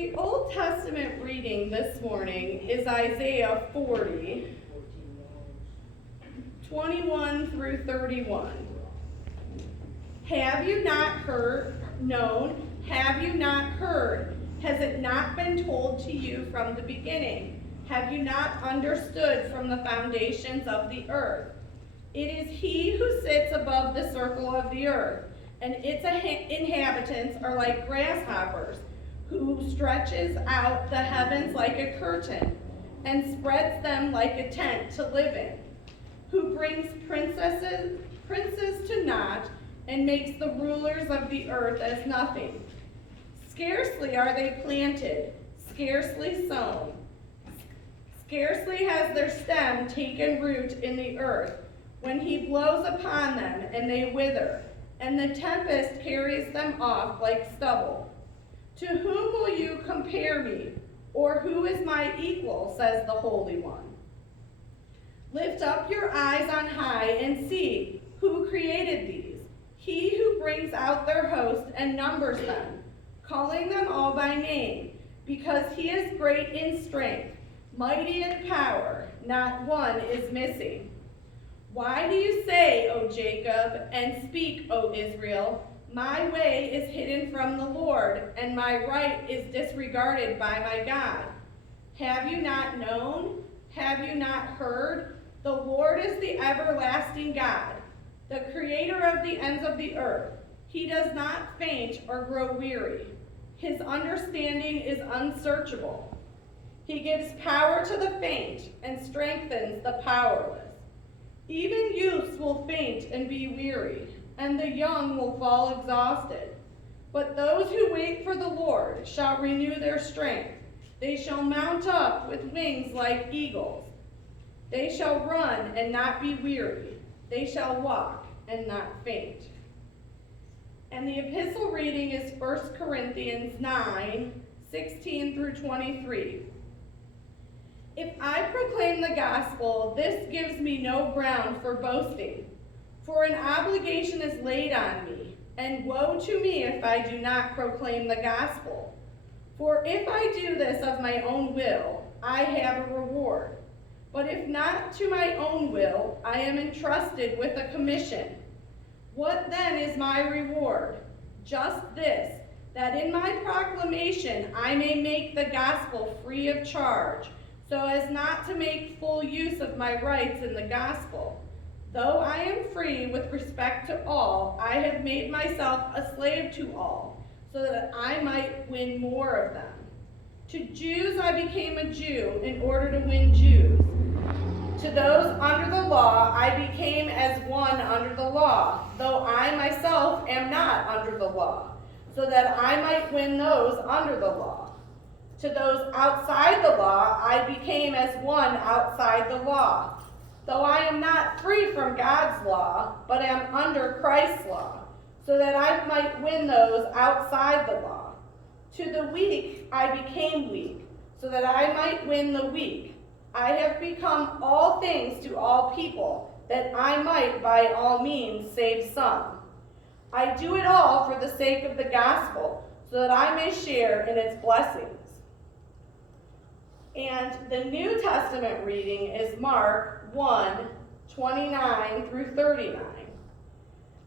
The Old Testament reading this morning is Isaiah 40, 21 through 31. Have you not known? Have you not heard? Has it not been told to you from the beginning? Have you not understood from the foundations of the earth? It is he who sits above the circle of the earth, and its inhabitants are like grasshoppers, who stretches out the heavens like a curtain and spreads them like a tent to live in, who brings princes to naught and makes the rulers of the earth as nothing. Scarcely are they planted, scarcely sown. Scarcely has their stem taken root in the earth, when he blows upon them and they wither, and the tempest carries them off like stubble. To whom will you compare me, or who is my equal, says the Holy One. Lift up your eyes on high and see who created these, he who brings out their host and numbers them, calling them all by name, because he is great in strength, mighty in power, not one is missing. Why do you say, O Jacob, and speak, O Israel, my way is hidden from the Lord, and my right is disregarded by my God? Have you not known? Have you not heard? The Lord is the everlasting God, the creator of the ends of the earth. He does not faint or grow weary. His understanding is unsearchable. He gives power to the faint and strengthens the powerless. Even youths will faint and be weary, and the young will fall exhausted. But those who wait for the Lord shall renew their strength. They shall mount up with wings like eagles. They shall run and not be weary. They shall walk and not faint. And the epistle reading is 1 Corinthians 9, 16 through 23. If I proclaim the gospel, this gives me no ground for boasting. For an obligation is laid on me, and woe to me if I do not proclaim the gospel. For if I do this of my own will, I have a reward. But if not to my own will, I am entrusted with a commission. What then is my reward? Just this, that in my proclamation I may make the gospel free of charge, so as not to make full use of my rights in the gospel. Though I am free with respect to all, I have made myself a slave to all, so that I might win more of them. To Jews I became a Jew in order to win Jews. To those under the law I became as one under the law, though I myself am not under the law, so that I might win those under the law. To those outside the law I became as one outside the law, though I am not free from God's law, but am under Christ's law, so that I might win those outside the law. To the weak I became weak, so that I might win the weak. I have become all things to all people, that I might by all means save some. I do it all for the sake of the gospel, so that I may share in its blessings. And the New Testament reading is Mark 1, 29 through 39.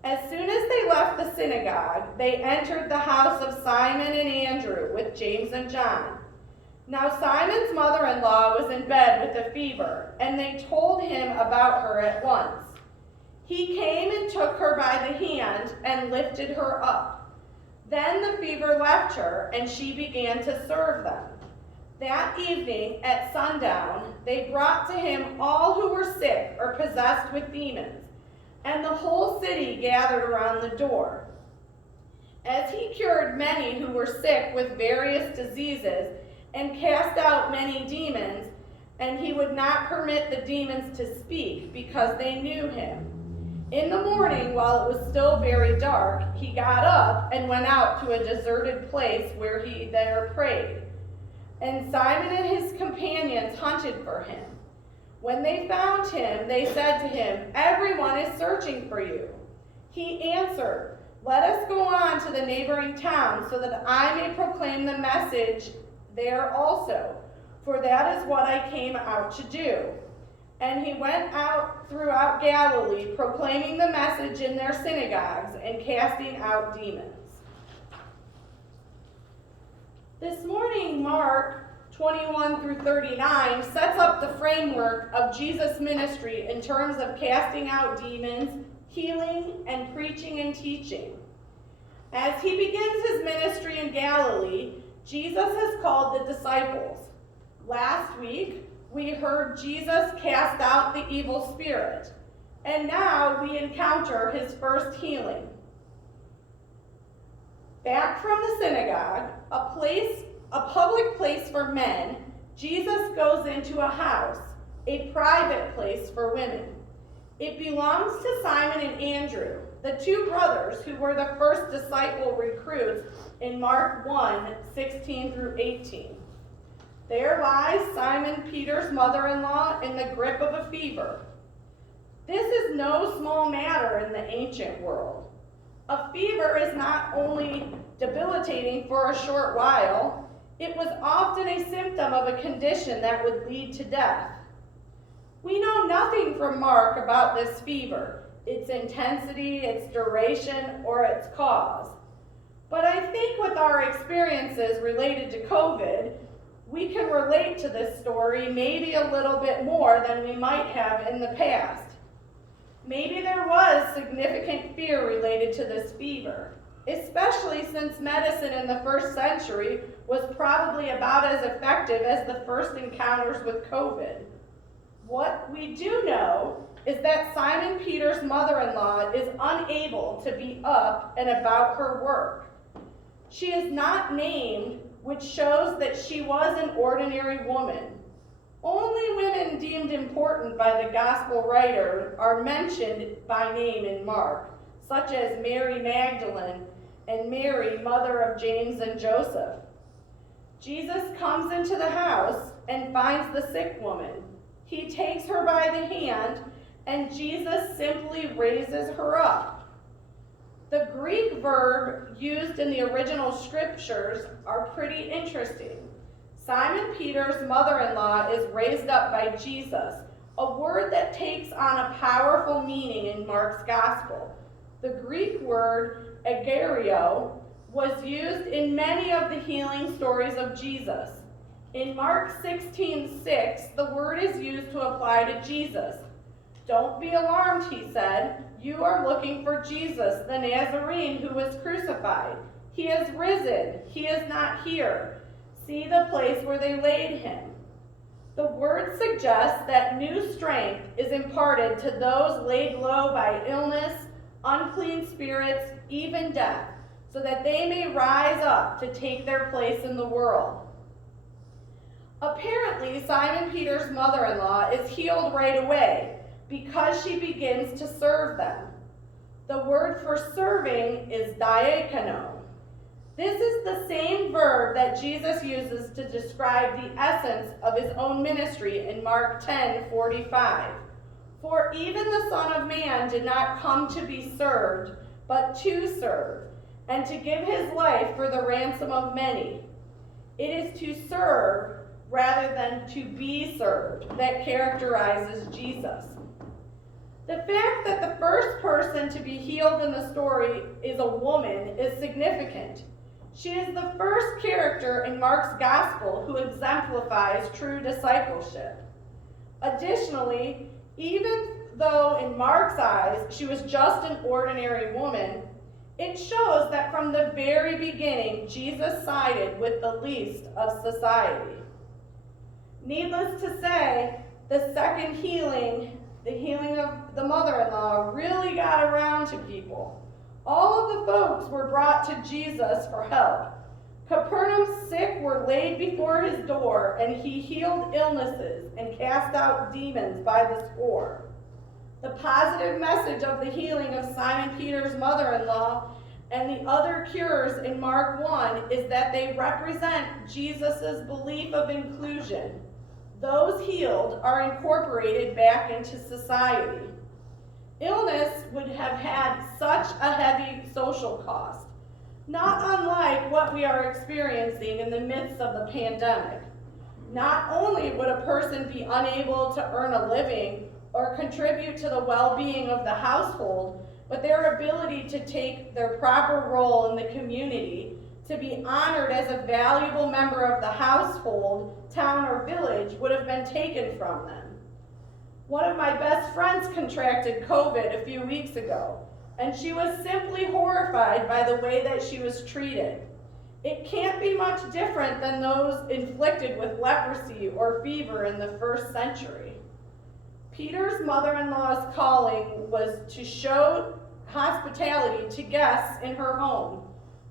As soon as they left the synagogue, they entered the house of Simon and Andrew with James and John. Now Simon's mother-in-law was in bed with a fever, and they told him about her at once. He came and took her by the hand and lifted her up. Then the fever left her, and she began to serve them. That evening at sundown, they brought to him all who were sick or possessed with demons, and the whole city gathered around the door. As he cured many who were sick with various diseases and cast out many demons, and he would not permit the demons to speak because they knew him. In the morning, while it was still very dark, he got up and went out to a deserted place where he there prayed. And Simon and his companions hunted for him. When they found him, they said to him, "Everyone is searching for you." He answered, "Let us go on to the neighboring towns so that I may proclaim the message there also, for that is what I came out to do. And he went out throughout Galilee, proclaiming the message in their synagogues and casting out demons. This morning, Mark 21 through 39 sets up the framework of Jesus' ministry in terms of casting out demons, healing, and preaching and teaching. As he begins his ministry in Galilee, Jesus has called the disciples. Last week, we heard Jesus cast out the evil spirit, and now we encounter his first healing. Back from the synagogue, a public place for men, Jesus goes into a house, a private place for women. It belongs to Simon and Andrew, the two brothers who were the first disciple recruits in Mark 1, 16 through 18. There lies Simon Peter's mother-in-law in the grip of a fever. This is no small matter in the ancient world. A fever is not only debilitating for a short while, it was often a symptom of a condition that would lead to death. We know nothing from Mark about this fever, its intensity, its duration, or its cause. But I think with our experiences related to COVID, we can relate to this story maybe a little bit more than we might have in the past. Maybe there was significant fear related to this fever, especially since medicine in the first century was probably about as effective as the first encounters with COVID. What we do know is that Simon Peter's mother-in-law is unable to be up and about her work. She is not named, which shows that she was an ordinary woman. Only women deemed important by the gospel writer are mentioned by name in Mark, such as Mary Magdalene and Mary, mother of James and Joseph. Jesus comes into the house and finds the sick woman. He takes her by the hand, and Jesus simply raises her up. The Greek verb used in the original scriptures are pretty interesting. Simon Peter's mother-in-law is raised up by Jesus, a word that takes on a powerful meaning in Mark's gospel. The Greek word agerio was used in many of the healing stories of Jesus. In Mark 16:6, the word is used to apply to Jesus. Don't be alarmed, he said. You are looking for Jesus, the Nazarene who was crucified. He is risen. He is not here. See the place where they laid him. The word suggests that new strength is imparted to those laid low by illness, unclean spirits, even death, so that they may rise up to take their place in the world. Apparently, Simon Peter's mother-in-law is healed right away because she begins to serve them. The word for serving is diakono. This is the same verb that Jesus uses to describe the essence of his own ministry in Mark 10:45. For even the Son of Man did not come to be served, but to serve, and to give his life for the ransom of many. It is to serve rather than to be served that characterizes Jesus. The fact that the first person to be healed in the story is a woman is significant. She is the first character in Mark's gospel who exemplifies true discipleship. Additionally, even though in Mark's eyes she was just an ordinary woman, it shows that from the very beginning Jesus sided with the least of society. Needless to say, the second healing, the healing of the mother-in-law, really got around to people. All of the folks were brought to Jesus for help. Capernaum's sick were laid before his door, and he healed illnesses and cast out demons by the score. The positive message of the healing of Simon Peter's mother-in-law and the other cures in Mark 1 is that they represent Jesus' belief of inclusion. Those healed are incorporated back into society. Illness would have had such a heavy social cost. Not unlike what we are experiencing in the midst of the pandemic. Not only would a person be unable to earn a living or contribute to the well-being of the household, but their ability to take their proper role in the community, to be honored as a valuable member of the household, town, or village would have been taken from them. One of my best friends contracted COVID a few weeks ago, and she was simply horrified by the way that she was treated. It can't be much different than those inflicted with leprosy or fever in the first century. Peter's mother-in-law's calling was to show hospitality to guests in her home.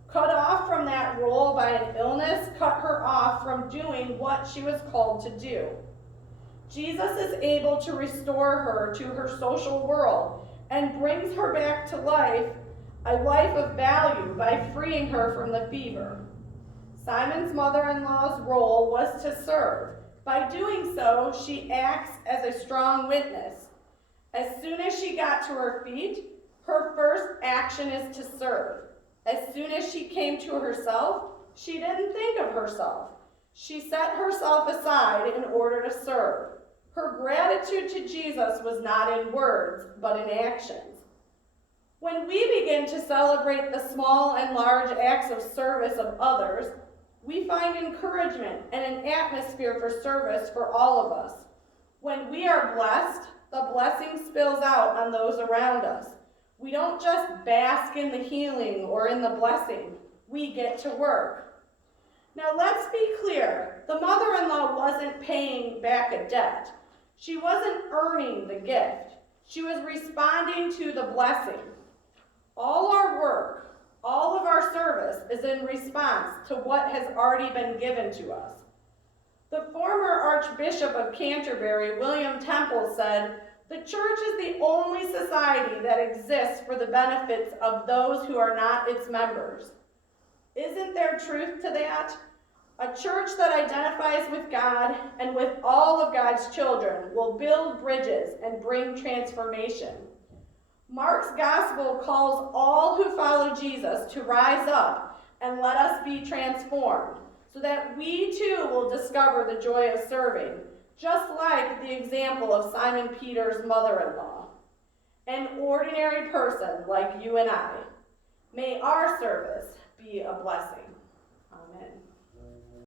Cut off from that role by an illness cut her off from doing what she was called to do. Jesus is able to restore her to her social world and brings her back to life, a life of value, by freeing her from the fever. Simon's mother-in-law's role was to serve. By doing so, she acts as a strong witness. As soon as she got to her feet, her first action is to serve. As soon as she came to herself, she didn't think of herself. She set herself aside in order to serve. Her gratitude to Jesus was not in words, but in actions. When we begin to celebrate the small and large acts of service of others, we find encouragement and an atmosphere for service for all of us. When we are blessed, the blessing spills out on those around us. We don't just bask in the healing or in the blessing. We get to work. Now let's be clear. The mother-in-law wasn't paying back a debt. She wasn't earning the gift. She was responding to the blessing. All our work, all of our service is in response to what has already been given to us. The former Archbishop of Canterbury, William Temple, said, "The church is the only society that exists for the benefits of those who are not its members." Isn't there truth to that? A church that identifies with God and with all of God's children will build bridges and bring transformation. Mark's gospel calls all who follow Jesus to rise up and let us be transformed, so that we too will discover the joy of serving, just like the example of Simon Peter's mother-in-law. An ordinary person like you and I. May our service be a blessing. Amen.